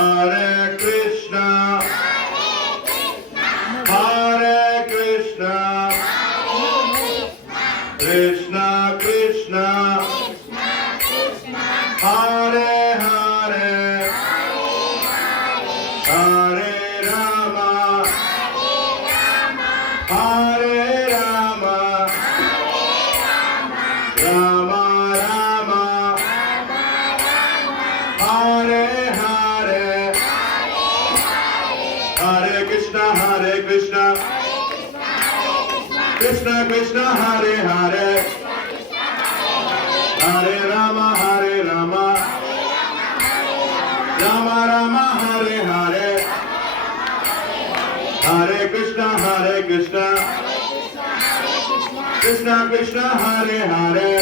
Hare Krishna, Hare Krishna, Krishna Krishna, Hare Hare, Hare Rama, Hare Rama, Rama Rama, Hare Hare, Hare Krishna, Hare Krishna, Krishna Krishna, Hare Hare, Hare Rama, Hare Rama, Rama Rama, Hare Hare, Hare Krishna, Hare Krishna, Krishna Krishna, Hare Hare,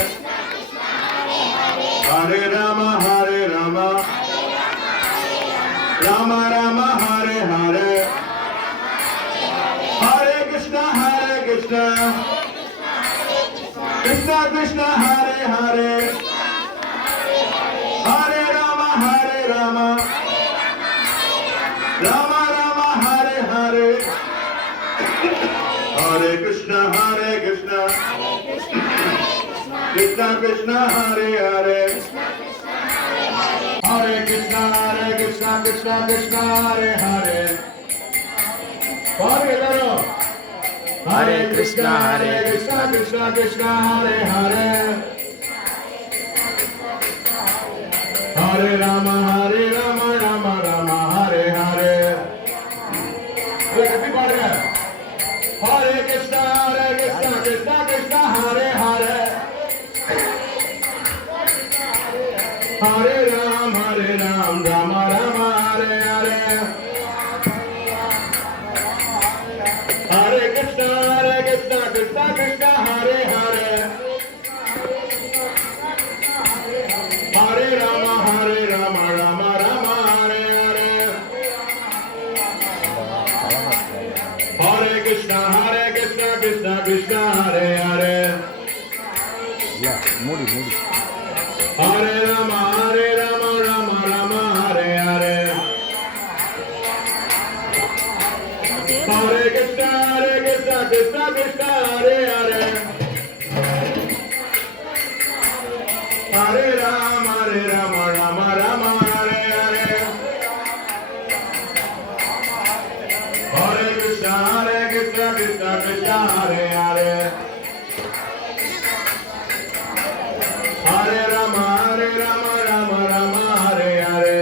Hare Rama, Hare Rama, Rama Rama, Hare Hare, Hare Krishna, Hare Krishna, Krishna Krishna, Hare Hare, Hare Rama, Hare Rama, Rama Rama, Hare Hare, Hare Krishna, Hare Krishna, Krishna Krishna, Hare Hare, Hare Krishna, Hare Krishna, Krishna Krishna, Hare Hare. Hare Krishna, Hare Krishna, Krishna Krishna, Hare Hare, Hare Rama, Hare Rama, Rama Rama, Hare Hare. Hare Krishna, Hare Krishna, Krishna Krishna, Hare Hare, Hare Ram, Rama Rama, Hare Hare. Hare Krishna, Krishna Krishna, Hare Hare, Hare Rama, Rama Rama, Hare Hare. Hare Krishna, Krishna Krishna, Hare Hare. Yeah, Moody. Hare Rama, Rama Rama, Hare Hare. Hare Krishna, Krishna Krishna, Hare Hare. Hare Rama, Rama Rama, Hare Hare. Hare Krishna, Krishna Krishna, Hare Hare. Hare Rama, Rama Rama, Hare Hare.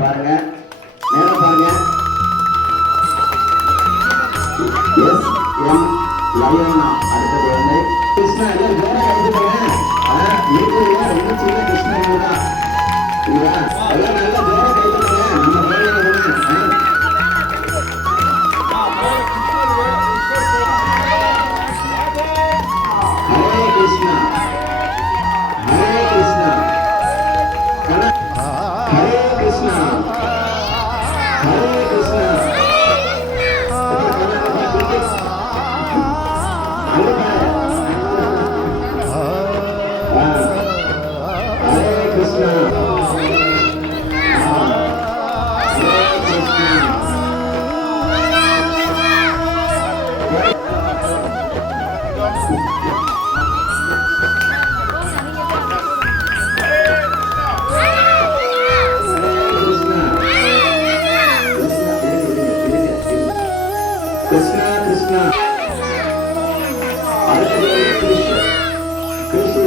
பாருங்க நேரம் பாருங்க. S M லயனா அடுத்தது வந்து கிருஷ்ணா எல்லாம் ஜோரா கைதுங்க. வீட்டுல இன்னும் சின்ன கிருஷ்ணா தான் எல்லாம் நல்லா ஜோரா கைதுங்க. நம்ம Hare Krishna, Hare Krishna, Hare Krishna, Hare Krishna. Hare Krishna. Krishna Krishna. அடுத்தது கிருஷ்ண கிருஷ்ண